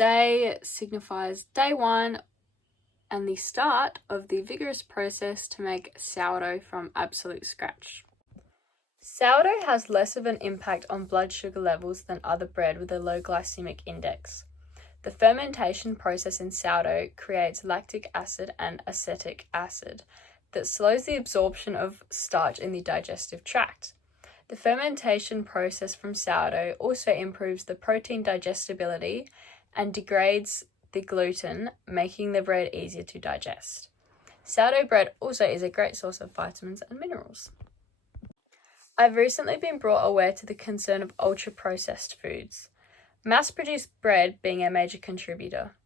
day signifies day one and the start of the vigorous process to make sourdough from absolute scratch. Sourdough has less of an impact on blood sugar levels than other bread with a low glycemic index. The fermentation process in sourdough creates lactic acid and acetic acid that slows the absorption of starch in the digestive tract. The fermentation process from sourdough also improves the protein digestibility and degrades the gluten, making the bread easier to digest. Sourdough bread also is a great source of vitamins and minerals. I've recently been brought aware to the concern of ultra-processed foods, mass-produced bread being a major contributor.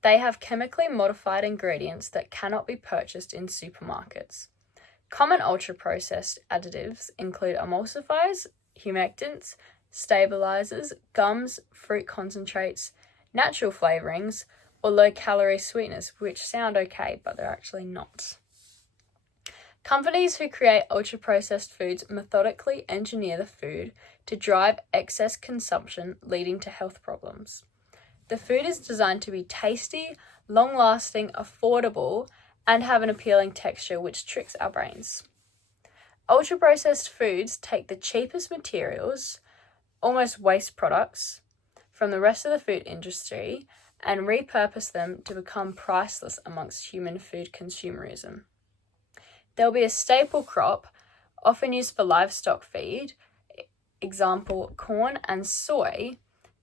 They have chemically modified ingredients that cannot be purchased in supermarkets. Common ultra-processed additives include emulsifiers, humectants, stabilizers, gums, fruit concentrates, natural flavorings, or low-calorie sweeteners, which sound okay, but they're actually not. Companies who create ultra-processed foods methodically engineer the food to drive excess consumption, leading to health problems. The food is designed to be tasty, long-lasting, affordable, and have an appealing texture which tricks our brains. Ultra-processed foods take the cheapest materials, almost waste products, from the rest of the food industry and repurpose them to become priceless amongst human food consumerism. There will be a staple crop, often used for livestock feed, example corn and soy,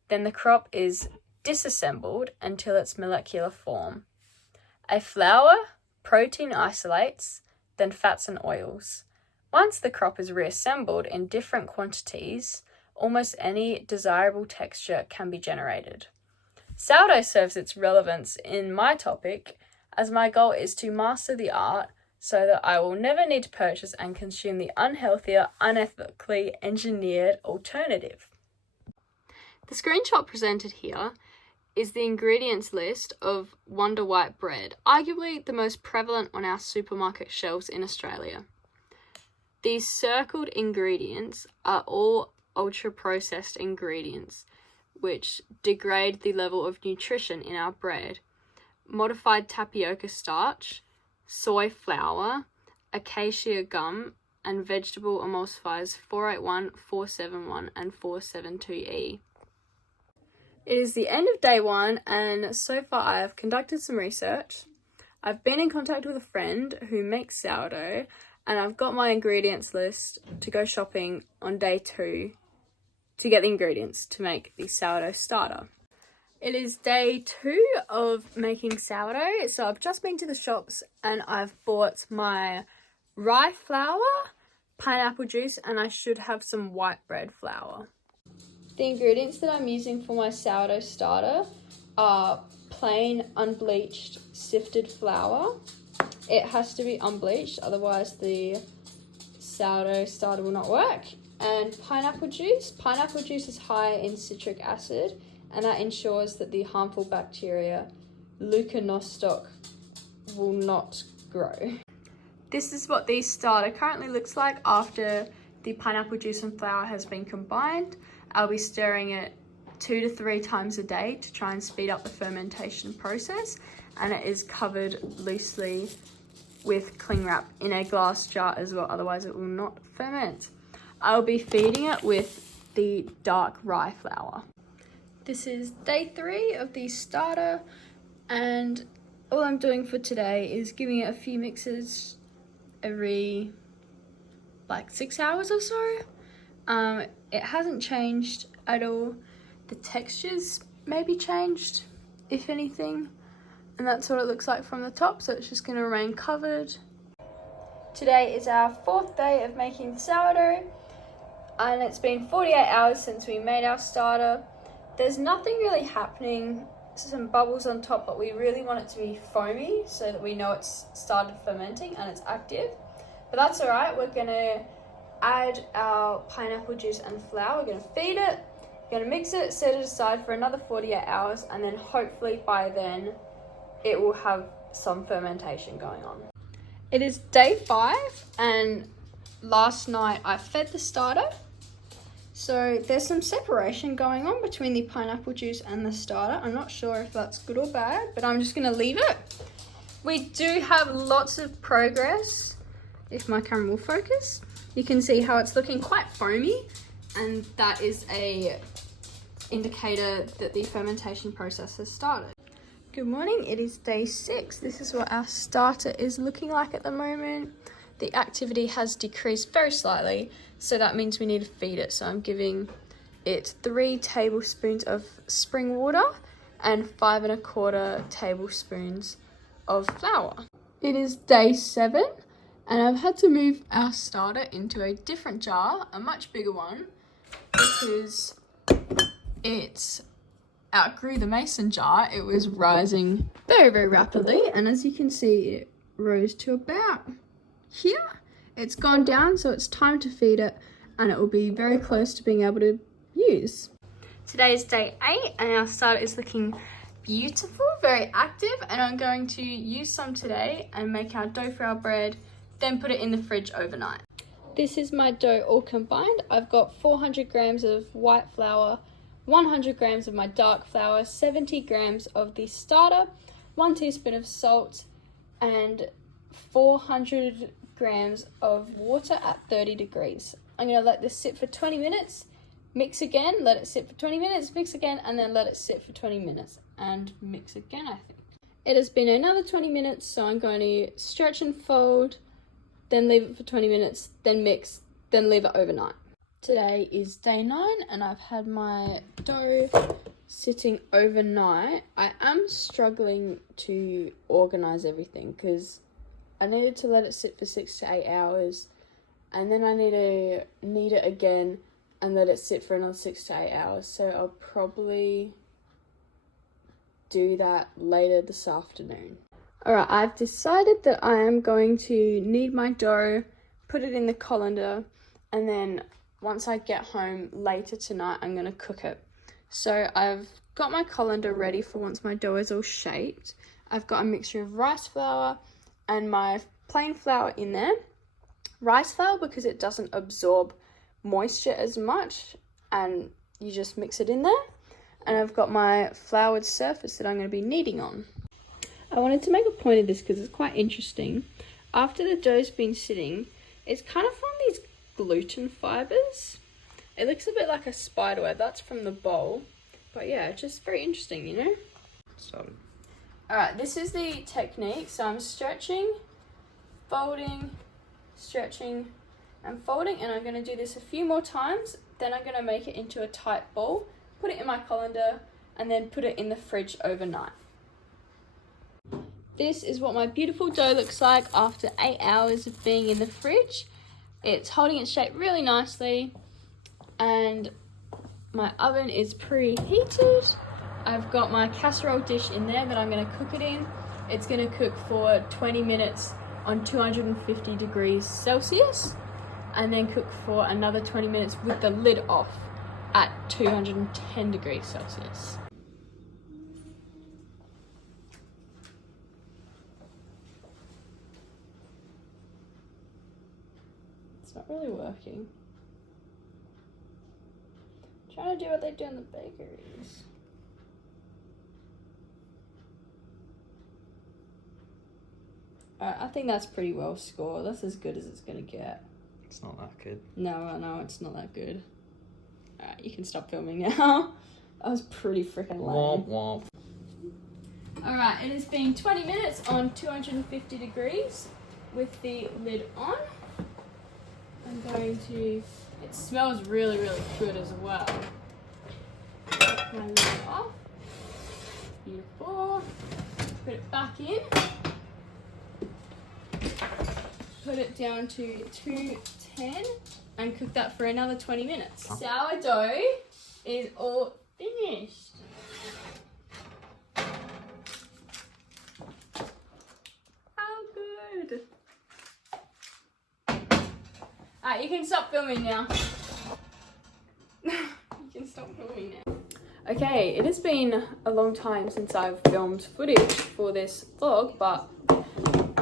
then the crop is disassembled until its molecular form. A flour, protein isolates, then fats and oils. Once the crop is reassembled in different quantities, almost any desirable texture can be generated. Sourdough serves its relevance in my topic, as my goal is to master the art so that I will never need to purchase and consume the unhealthier, unethically engineered alternative. The screenshot presented here is the ingredients list of Wonder White bread, arguably the most prevalent on our supermarket shelves in Australia. These circled ingredients are all ultra-processed ingredients, which degrade the level of nutrition in our bread. Modified tapioca starch, soy flour, acacia gum, and vegetable emulsifiers 481, 471, and 472E. It is the end of day one, and so far I have conducted some research. I've been in contact with a friend who makes sourdough, and I've got my ingredients list to go shopping on day 2 to get the ingredients to make the sourdough starter. It is day 2 of making sourdough, so I've just been to the shops and I've bought my rye flour, pineapple juice, and I should have some white bread flour. The ingredients that I'm using for my sourdough starter are plain unbleached sifted flour. It has to be unbleached, otherwise the sourdough starter will not work. And pineapple juice. Pineapple juice is high in citric acid, and that ensures that the harmful bacteria Leuconostoc will not grow. This is what the starter currently looks like after the pineapple juice and flour has been combined. I'll be stirring it 2 to 3 times a day to try and speed up the fermentation process, and it is covered loosely with cling wrap in a glass jar as well, otherwise it will not ferment. I'll be feeding it with the dark rye flour. This is day 3 of the starter, and all I'm doing for today is giving it a few mixes every 6 hours or so. It hasn't changed at all. The textures maybe changed, if anything, and that's what it looks like from the top, so it's just going to remain covered. Today is our 4th day of making the sourdough, and it's been 48 hours since we made our starter. There's nothing really happening, some bubbles on top, but we really want it to be foamy so that we know it's started fermenting and it's active. But that's all right. We're going to add our pineapple juice and flour. We're going to feed it, we're going to mix it, set it aside for another 48 hours, and then hopefully by then it will have some fermentation going on. It is day 5, and last night I fed the starter. So there's some separation going on between the pineapple juice and the starter. I'm not sure if that's good or bad, but I'm just gonna leave it. We do have lots of progress. If my camera will focus, you can see how it's looking quite foamy, and that is a indicator that the fermentation process has started. Good morning, it is day 6. This is what our starter is looking like at the moment. The activity has decreased very slightly, so that means we need to feed it. So I'm giving it 3 tablespoons of spring water and 5 1/4 tablespoons of flour. It is day 7, and I've had to move our starter into a different jar, a much bigger one, because it outgrew the mason jar. It was rising very, very rapidly, and as you can see, it rose to about here. It's gone down, so it's time to feed it, and it will be very close to being able to use. Today is day 8, and our starter is looking beautiful, very active, and I'm going to use some today and make our dough for our bread, then put it in the fridge overnight. This is my dough all combined. I've got 400 grams of white flour, 100 grams of my dark flour, 70 grams of the starter, 1 teaspoon of salt, and 400 grams of water at 30 degrees. I'm going to let this sit for 20 minutes, mix again, let it sit for 20 minutes, mix again, and then let it sit for 20 minutes and mix again, I think. It has been another 20 minutes, so I'm going to stretch and fold, then leave it for 20 minutes, then mix, then leave it overnight. Today is day 9, and I've had my dough sitting overnight. I am struggling to organize everything because I needed to let it sit for 6 to 8 hours, and then I need to knead it again and let it sit for another 6 to 8 hours. So I'll probably do that later this afternoon. Alright, I've decided that I am going to knead my dough, put it in the colander, and then once I get home later tonight, I'm going to cook it. So I've got my colander ready for once my dough is all shaped. I've got a mixture of rice flour and my plain flour in there. Rice flour because it doesn't absorb moisture as much, and you just mix it in there. And I've got my floured surface that I'm going to be kneading on. I wanted to make a point of this because it's quite interesting. After the dough's been sitting, it's kind of formed these gluten fibers. It looks a bit like a spider web. That's from the bowl. But yeah, it's just very interesting, you know? Alright, this is the technique. So I'm stretching, folding, stretching, and folding. And I'm going to do this a few more times. Then I'm going to make it into a tight ball, put it in my colander, and then put it in the fridge overnight. This is what my beautiful dough looks like after 8 hours of being in the fridge. It's holding its shape really nicely, and my oven is preheated. I've got my casserole dish in there that I'm going to cook it in. It's going to cook for 20 minutes on 250 degrees Celsius, and then cook for another 20 minutes with the lid off at 210 degrees Celsius. It's not really working. I'm trying to do what they do in the bakeries. I think that's pretty well scored. That's as good as it's going to get. It's not that good. No, it's not that good. Alright, you can stop filming now. That was pretty freaking lame. Womp womp. Alright, it has been 20 minutes on 250 degrees with the lid on. I'm going to... It smells really, really good as well. Take my lid off. Beautiful. Put it back in. Put it down to 210 and cook that for another 20 minutes. Sourdough is all finished. How good. Alright, you can stop filming now. You can stop filming now. Okay, it has been a long time since I've filmed footage for this vlog, but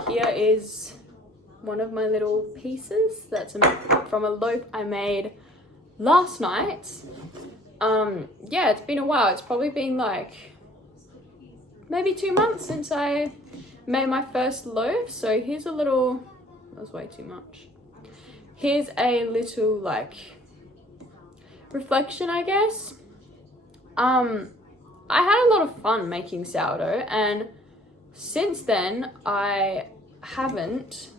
here is one of my little pieces that's from a loaf I made last night. Yeah, it's been a while. It's probably been like maybe 2 months since I made my first loaf. So here's a little, that was way too much. Here's a little like reflection, I guess. I had a lot of fun making sourdough, and since then I haven't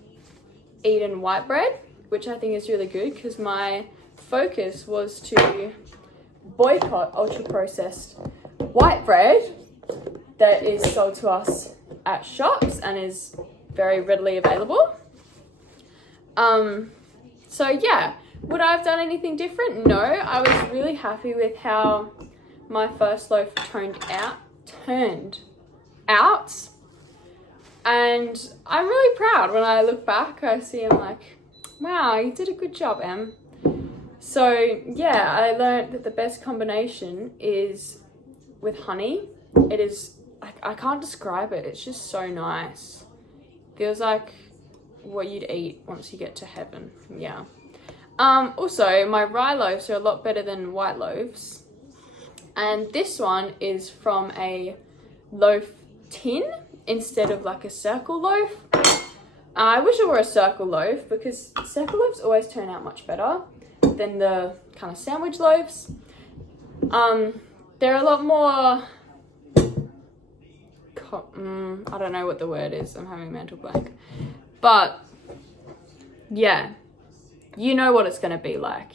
eaten white bread, which I think is really good because my focus was to boycott ultra processed white bread that is sold to us at shops and is very readily available. So yeah, would I have done anything different? No, I was really happy with how my first loaf turned out. And I'm really proud. When I look back, I see I'm like, wow, you did a good job, Em. So yeah, I learned that the best combination is with honey. It is, I can't describe it. It's just so nice. Feels like what you'd eat once you get to heaven. Yeah. Also, my rye loaves are a lot better than white loaves. And this one is from a loaf tin instead of like a circle loaf. I wish it were a circle loaf because circle loaves always turn out much better than the kind of sandwich loaves. They're a lot more, I don't know what the word is. I'm having a mental blank. But yeah, you know what it's going to be like.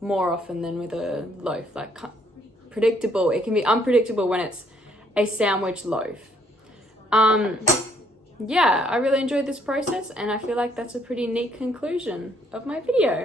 More often than with a loaf, like predictable. It can be unpredictable when it's a sandwich loaf. Yeah, I really enjoyed this process, and I feel like that's a pretty neat conclusion of my video.